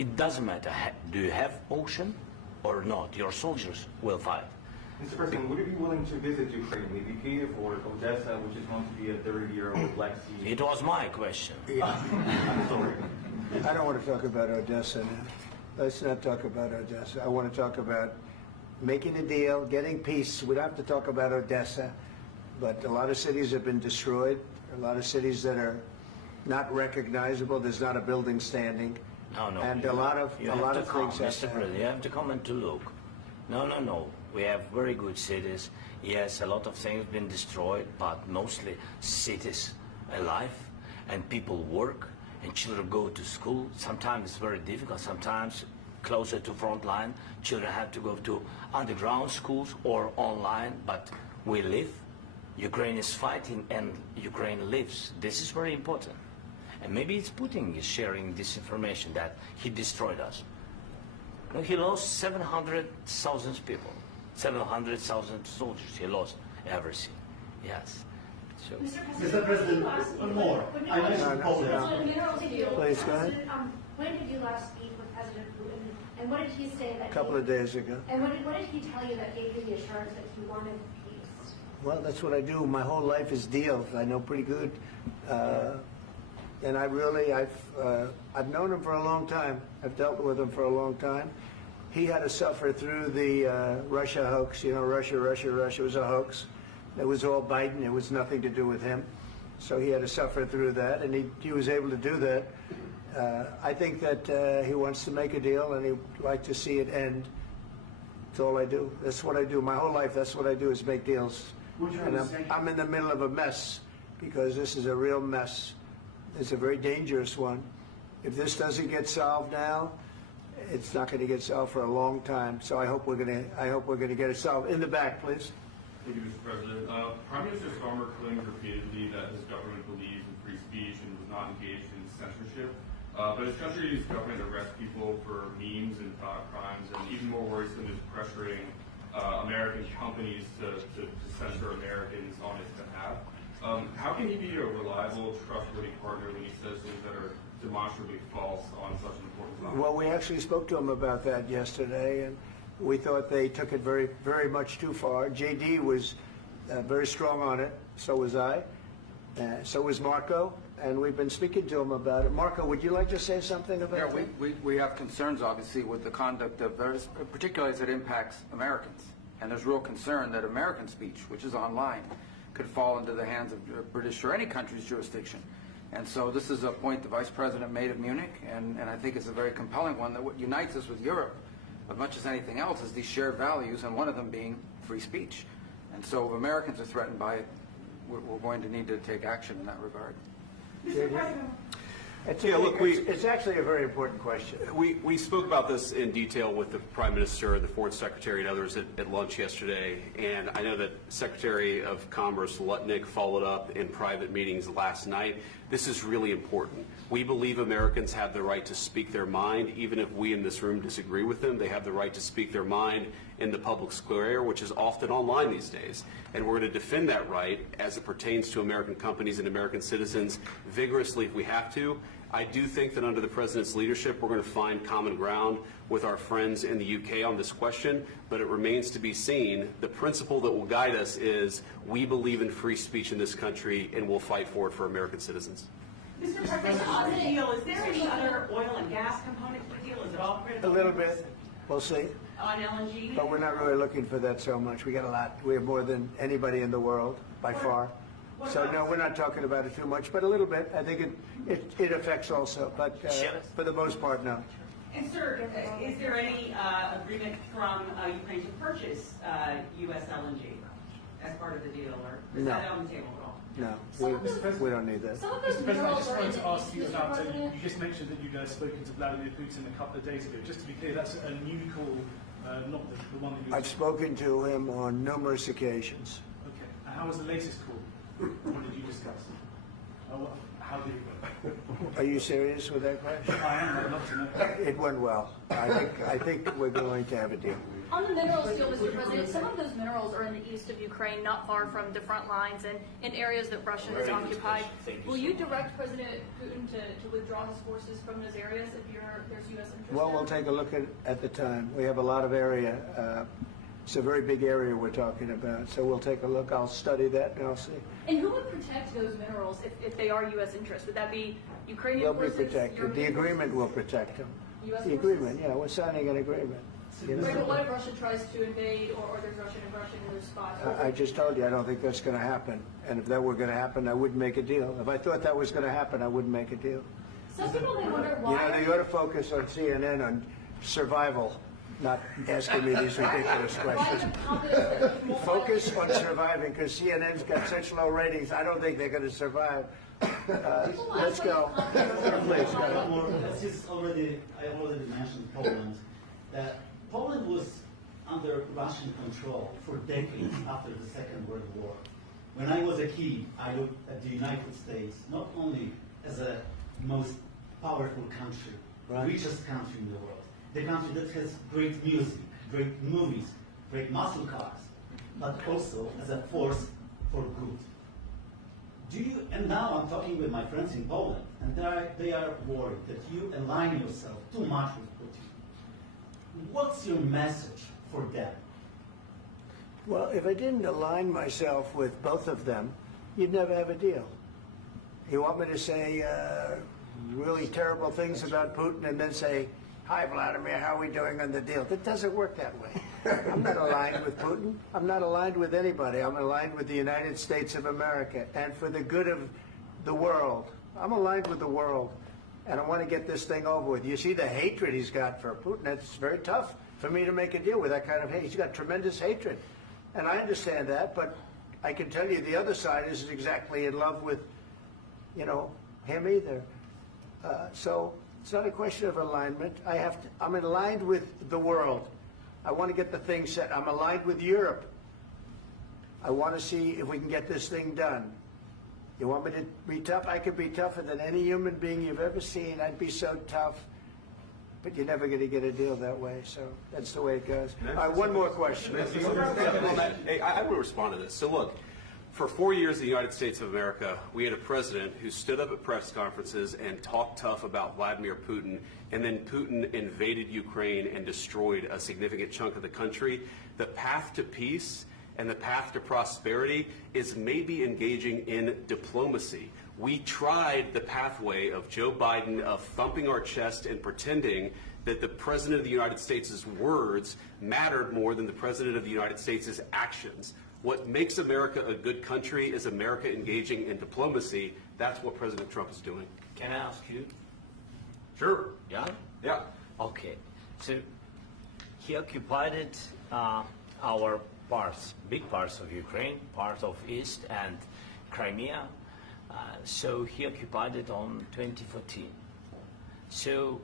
it doesn't matter, do you have ocean or not, your soldiers will fight. Mr. President, would you be willing to visit Ukraine, maybe Kiev or Odessa, which is known to be a dirty year of the Black Sea? It was my question. I'm sorry. I don't want to talk about Odessa now. Let's not talk about Odessa. I want to talk about making a deal, getting peace. We don't have to talk about Odessa, but a lot of cities have been destroyed. A lot of cities that are not recognizable. There's not a building standing. No, and a lot of things have Mr. happened. President, you have to come and to look. No. We have very good cities. Yes, a lot of things been destroyed, but mostly cities alive, and people work, and children go to school. Sometimes it's very difficult. Sometimes closer to front line, children have to go to underground schools or online. But we live. Ukraine is fighting, and Ukraine lives. This is very important. And maybe it's Putin is sharing this information that he destroyed us. No, he lost 700,000 people, 700,000 soldiers. He lost everything. Yes. So. Mr. President, one more. I mentioned Poland. Please, go ahead. When did you last speak with President Putin, and what did he say that? A couple of days ago. And what did he tell you that gave you the assurance that he wanted peace? Well, that's what I do. My whole life is deals. I know pretty good. And I've known him for a long time. I've dealt with him for a long time. He had to suffer through the Russia hoax. You know, Russia was a hoax. It was all Biden. It was nothing to do with him. So he had to suffer through that, and he was able to do that. I think that he wants to make a deal, and he'd like to see it end. That's all I do. That's what I do. My whole life, that's what I do, is make deals. And I'm in the middle of a mess, because this is a real mess. It's a very dangerous one. If this doesn't get solved now, it's not going to get solved for a long time. So I hope we're going to get it solved. In the back, please. Thank you, Mr. President. Prime Minister Starmer claimed repeatedly that his government believes in free speech and was not engaged in censorship. But his country's government arrests people for memes and thought crimes, and even more worrisome is pressuring American companies to censor Americans on his behalf. How can he be a reliable, trustworthy partner when he says things that are demonstrably false on such an important topic? Well, we actually spoke to him about that yesterday, and we thought they took it very, very much too far. JD was very strong on it. So was I. So was Marco. And we've been speaking to him about it. Marco, would you like to say something about that? We have concerns, obviously, with the conduct of various, particularly as it impacts Americans. And there's real concern that American speech, which is online, could fall into the hands of British or any country's jurisdiction. And so this is a point the Vice President made at Munich, and I think it's a very compelling one, that what unites us with Europe, as much as anything else, is these shared values, and one of them being free speech. And so if Americans are threatened by it, we're going to need to take action in that regard. Mr. President. It's actually a very important question. We spoke about this in detail with the Prime Minister, the Foreign Secretary, and others at lunch yesterday. And I know that Secretary of Commerce Lutnick followed up in private meetings last night. This is really important. We believe Americans have the right to speak their mind, even if we in this room disagree with them. They have the right to speak their mind in the public square, which is often online these days. And we're going to defend that right as it pertains to American companies and American citizens vigorously if we have to. I do think that under the President's leadership, we're going to find common ground with our friends in the UK on this question, but it remains to be seen. The principle that will guide us is we believe in free speech in this country, and we'll fight for it for American citizens. Mr. President, on the deal, is there any other oil and gas component to the deal? Is it all critical? A little bit. We'll see. On LNG? But we're not really looking for that so much. We got a lot. We have more than anybody in the world, by far. So no, we're not talking about it too much, but a little bit. I think it affects also, but for the most part, no. And sir, is there any agreement from Ukraine to purchase U.S. LNG as part of the deal, or is that on the table at all? No, we don't need that. Some of those Mr. President, I minerals just are wanted to ask you Mr. about, President. you just mentioned that you guys spoken to Vladimir Putin a couple of days ago. Just to be clear, that's a new call, not the one that you... I've spoken to him on numerous occasions. Okay. And how was the latest call? What did you discuss? How did it go? Are you serious with that question? I am, I'd love to know. It went well. I think we're going to have a deal. On the minerals deal, Mr. President, some of those minerals are in the east of Ukraine, not far from the front lines and in areas that Russia has occupied. Will you direct President Putin to withdraw his forces from those areas if there's U.S. interest Well, there? we'll take a look at the time. We have a lot of area. It's a very big area we're talking about, so we'll take a look. I'll study that and I'll see. And who would protect those minerals if they are U.S. interests? Would that be Ukrainian They'll be forces? protected. The European agreement forces? will protect them. U.S. The forces? agreement, yeah, we're signing an agreement. You know? Right, but what if Russia tries to invade or there's Russian aggression in those spots? I just told you, I don't think that's going to happen. And if that were going to happen, I wouldn't make a deal. If I thought that was going to happen, I wouldn't make a deal. Some people may wonder You why. know, you ought to focus on CNN on survival, not asking me these ridiculous Why questions. the confidence that you won't Focus on surviving, because CNN's got such low ratings, I don't think they're going to survive. Let's go. Please, go ahead. Since I already mentioned Poland, that Poland was under Russian control for decades after the Second World War. When I was a kid, I looked at the United States not only as a most powerful country, Right. richest country in the world, the country that has great music, great movies, great muscle cars, but also as a force for good. And now I'm talking with my friends in Poland, and they are worried that you align yourself too much with Putin. What's your message for them? Well, if I didn't align myself with both of them, you'd never have a deal. You want me to say really terrible things about Putin and then say, "Hi, Vladimir, how are we doing on the deal?" That doesn't work that way. I'm not aligned with Putin. I'm not aligned with anybody. I'm aligned with the United States of America. And for the good of the world, I'm aligned with the world. And I want to get this thing over with. You see the hatred he's got for Putin. It's very tough for me to make a deal with that kind of hate. He's got tremendous hatred. And I understand that, but I can tell you the other side isn't exactly in love with, you know, him either. So it's not a question of alignment. I'm aligned with the world. I want to get the thing set. I'm aligned with Europe. I want to see if we can get this thing done. You want me to be tough? I could be tougher than any human being you've ever seen. I'd be so tough. But you're never going to get a deal that way. So that's the way it goes. All right, one more question. Hey, I want to respond to this. So look, for 4 years in the United States of America, we had a president who stood up at press conferences and talked tough about Vladimir Putin, and then Putin invaded Ukraine and destroyed a significant chunk of the country. The path to peace and the path to prosperity is maybe engaging in diplomacy. We tried the pathway of Joe Biden of thumping our chest and pretending that the President of the United States' words mattered more than the President of the United States' actions. What makes America a good country is America engaging in diplomacy. That's what President Trump is doing. Can I ask you? Sure. Yeah? Yeah. Okay. So he occupied our parts, big parts of Ukraine, part of East and Crimea. So he occupied it on 2014. So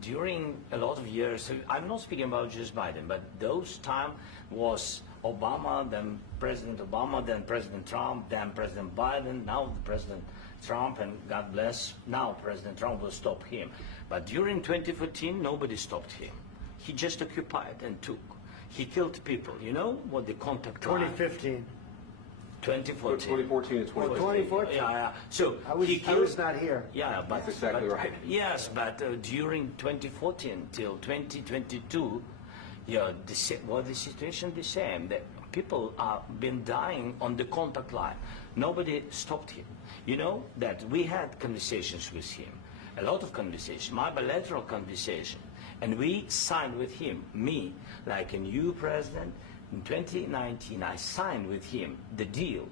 during a lot of years, so I'm not speaking about just Biden, but those time was Obama, then President Obama, then President Trump, then President Biden, now President Trump, and God bless, now President Trump will stop him. But during 2014, nobody stopped him. He just occupied and took. He killed people. You know what the contact line? 2015. 2014. 2014 and 2015. 2014. Yeah. So I was, he I killed. was not here. Yeah, but That's exactly but- right. Yes, but during 2014 till 2022, yeah, the situation the same. That people are been dying on the contact line. Nobody stopped him. You know that we had conversations with him, a lot of conversations, my bilateral conversation, and we signed with him. Me, like a new president. In 2019, I signed with him the deal.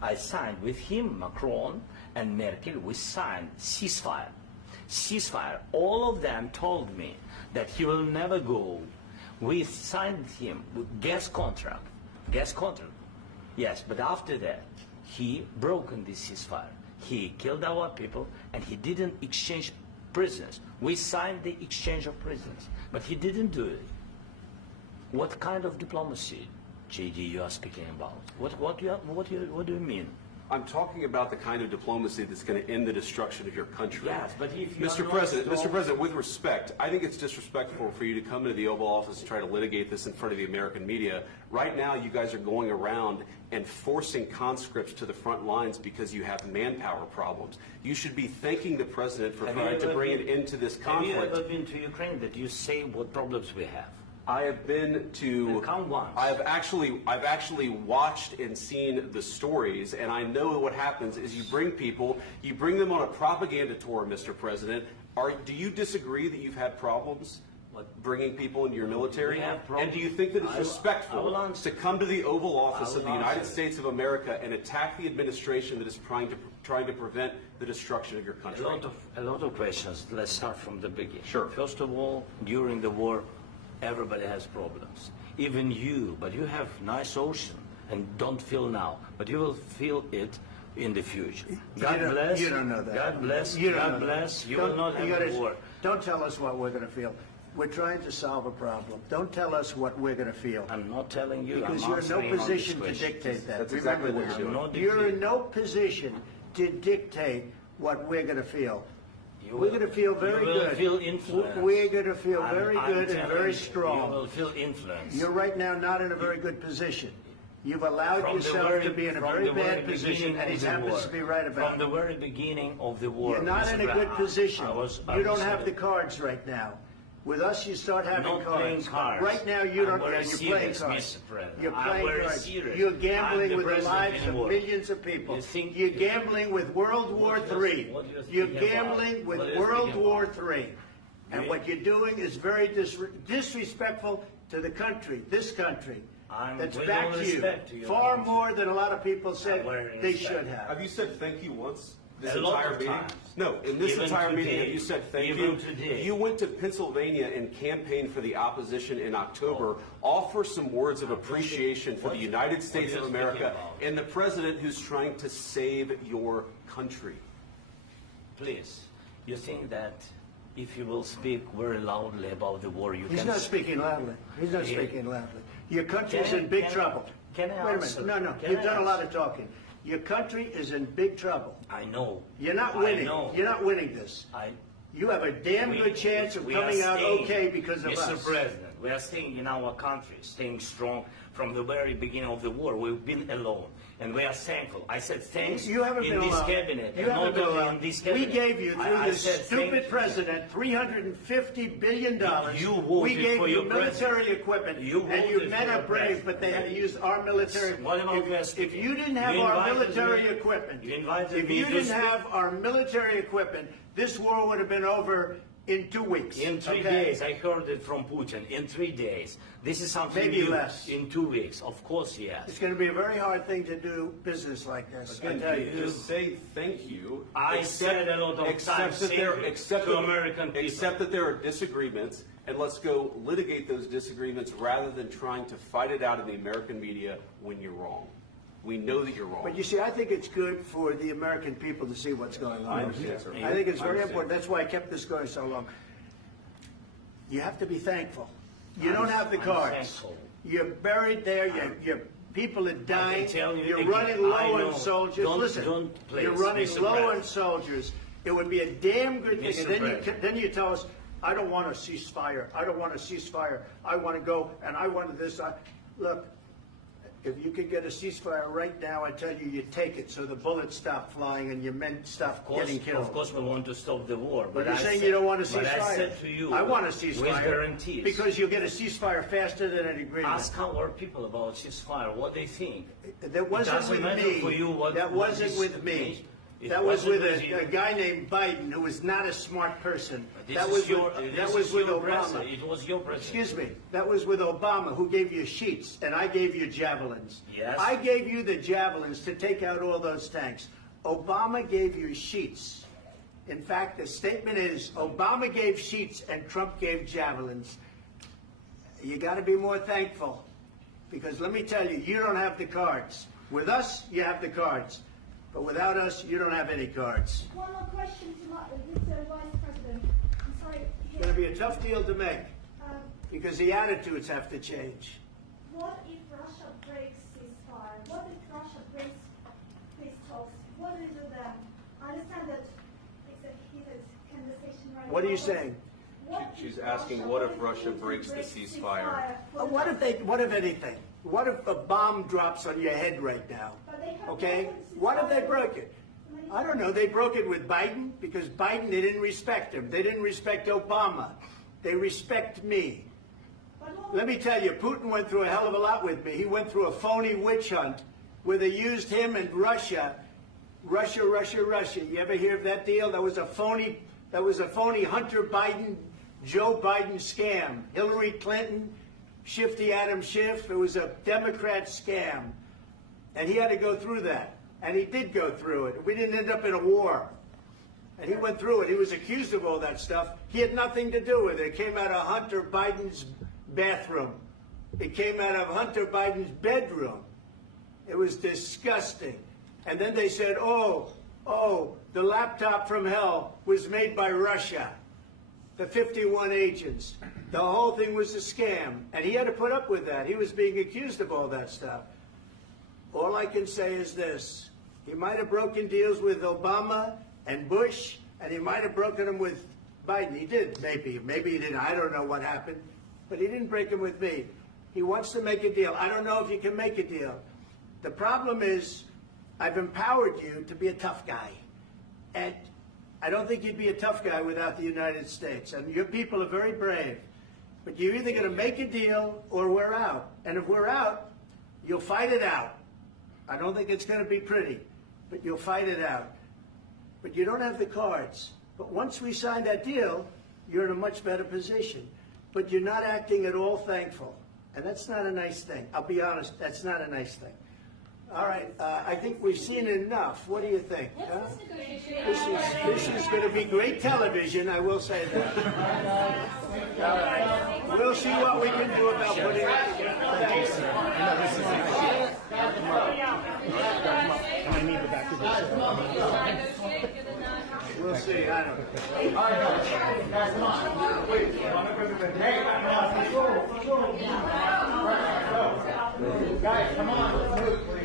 I signed with him, Macron and Merkel, we signed ceasefire. Ceasefire. All of them told me that he will never go. We signed with him with gas contract. Gas contract. Yes, but after that, he broken this ceasefire. He killed our people and he didn't exchange prisoners. We signed the exchange of prisoners, but he didn't do it. What kind of diplomacy, JD, you are speaking about? What do you mean? I'm talking about the kind of diplomacy that's going to end the destruction of your country. Yes, but if you Mr. are not President, strong- Mr. President, with respect, I think it's disrespectful for you to come into the Oval Office and try to litigate this in front of the American media. Right now, you guys are going around and forcing conscripts to the front lines because you have manpower problems. You should be thanking the President for trying to bring it into this Have you conflict. ever been to Ukraine that you say what problems we have? I have been to. Then come once. I've actually watched and seen the stories, and I know what happens is you bring them on a propaganda tour, Mr. President. Do you disagree that you've had problems bringing people into your military? We have problems. And do you think that it's I will respectful answer. to come to the Oval Office I of will the United answer. States of America and attack the administration that is trying to prevent the destruction of your country? A lot of questions. Let's start from the beginning. Sure. First of all, during the war, everybody has problems. Even you, but you have nice ocean and don't feel now, but you will feel it in the future. God bless. You don't know that. God bless. You don't God know bless. that. You will Don't- not you have gotta- a war. Don't tell us what we're going to feel. We're trying to solve a problem. Don't tell us what we're going to feel. I'm not telling you. Because I'm you're in no answering on this position to question. dictate that. That's exactly Remember what this. you're doing. I'm not You're in dictating. no position to dictate what we're going to feel. You We're will- going to feel very you will good. feel influenced. We're going to feel I'm- very I'm good and telling very you, strong. You will feel influence. You're right now not in a very good position. You've allowed From the yourself very- to be in a from very the very bad position, beginning and of he the happens war. to be right about From it. the very beginning of the war. You're not Mr. in a good Brown, position. I was You don't saying have the that. cards right now. With us, you start having Not playing cards. cards. Right now, you I'm don't. very You're playing serious, cards. Mr. President. You're I'm playing very cards. serious. You're I'm gambling the with the president lives of anymore. millions of people. You think- You're gambling with World War What you're- III. what you're You're speaking gambling about. with What you're World speaking War about. III. And We- what you're doing is very disrespectful to the country, this country. That's with back all to you. respect to you, Far I'm more than a lot of people said I'm very they respect. should have. Have you said thank you once? This A lot entire of meeting? times. No, in this Even entire meeting, today. have you said thank Even you? today. You went to Pennsylvania and campaigned for the opposition in October. Oh. Offer some words of appreciation for the United States what of are you speaking America about? and the president who's trying to save your country. Please, you think that if you will speak very loudly about the war, you He's can... not speaking loudly. He's not Yeah. speaking loudly. Your country's Can I- in big can I- trouble. can I Wait a answer? minute. No, Can you've I done a lot answer? of talking. Your country is in big trouble. I know. You're not I winning. know. You're not winning this. You have a damn good chance of we are coming out staying, okay because of Mr. us. President, we are staying in our country, staying strong from the very beginning of the war. We've been alone, and we are thankful. I said thanks You haven't in been this alone. cabinet, You and haven't not been only alone. in this We cabinet. gave you, through I this said stupid thank you. president, $350 billion. You voted we gave for you your military president. equipment, You and you voted men for are your brave, president. but they had to use our military. What about If you didn't have You our invited military me- equipment, you invited if me you to didn't speak- have our military equipment, this war would have been over in 2 weeks. In 3 okay? days, I heard it from Putin. In 3 days, this is something Maybe new. less. In 2 weeks, of course, yes. It's going to be a very hard thing to do business like this. I Again, tell you. just say thank you. I said a lot of times thank you to American people. Except that there are disagreements, and let's go litigate those disagreements rather than trying to fight it out in the American media when you're wrong. We know that you're wrong. But you see, I think it's good for the American people to see what's going on. I understand, sir. I think it's I very understand. important. That's why I kept this going so long. You have to be thankful. You don't have the I'm cards. thankful. You're buried there. Your people are dying. tell you You're again, running low I know. on soldiers. Don't- Listen, don't, please, you're running Mr. low on President. soldiers. It would be a damn good thing. Mr. And then President. then you tell us, I don't want a ceasefire. I don't want a ceasefire. I want to go and I want this. Look, if you could get a ceasefire right now, I tell you, you take it so the bullets stop flying and your men stop getting killed. Of course, we want to stop the war. But you're I saying said- you don't want a ceasefire. But I said to you, I want a with ceasefire. guarantees. Because you'll get a ceasefire faster than an agreement. Ask our people about ceasefire, what they think. That wasn't doesn't with matter me. for you what- That what wasn't is- with me. It That was wasn't with with you. a guy named Biden who was not a smart person. This That is was your- with, this that is was with your Obama. president. It was your president. Excuse me. That was with Obama, who gave you sheets, and I gave you javelins. Yes. I gave you the javelins to take out all those tanks. Obama gave you sheets. In fact, the statement is Obama gave sheets and Trump gave javelins. You got to be more thankful, because let me tell you, you don't have the cards. With us, you have the cards. But without us, you don't have any cards. One more question to Mr. Vice President. I'm sorry. It's going to be a tough deal to make, Um, because the attitudes have to change. What if Russia breaks ceasefire? What if Russia breaks peace talks what do you do then? I understand that it's a heated conversation right What are now, you but saying? what She's if asking, what if Russia breaks the ceasefire? What if anything? What if a bomb drops on your head right now? But they have Okay? broken What if they ceasefire. broke it? I don't know. They broke it with Biden because Biden, they didn't respect him. They didn't respect Obama. They respect me. Let me tell you, Putin went through a hell of a lot with me. He went through a phony witch hunt where they used him and Russia. Russia. You ever hear of that deal? That was a phony Hunter Biden, Joe Biden scam. Hillary Clinton, Shifty Adam Schiff. It was a Democrat scam. And he had to go through that. And he did go through it. We didn't end up in a war. And he went through it. He was accused of all that stuff. He had nothing to do with it. It came out of Hunter Biden's bathroom. It came out of Hunter Biden's bedroom. It was disgusting. And then they said, oh, the laptop from hell was made by Russia. The 51 agents. The whole thing was a scam. And he had to put up with that. He was being accused of all that stuff. All I can say is this. He might have broken deals with Obama and Bush, and he might have broken them with Biden. He did, maybe. Maybe he didn't. I don't know what happened. But he didn't break them with me. He wants to make a deal. I don't know if you can make a deal. The problem is, I've empowered you to be a tough guy. And I don't think you'd be a tough guy without the United States. And your people are very brave. But you're either going to make a deal or we're out. And if we're out, you'll fight it out. I don't think it's going to be pretty, but you'll fight it out. But you don't have the cards. But once we sign that deal, you're in a much better position. But you're not acting at all thankful. And that's not a nice thing. I'll be honest, that's not a nice thing. All right, I think we've seen enough. What do you think? Huh? This is going to be great television, I will say that. All right. We'll see what we can do about putting it together. Thanks. I need the back of We'll see. I don't know. Guys, come on. Wait, hey, guys, come on. Let's move.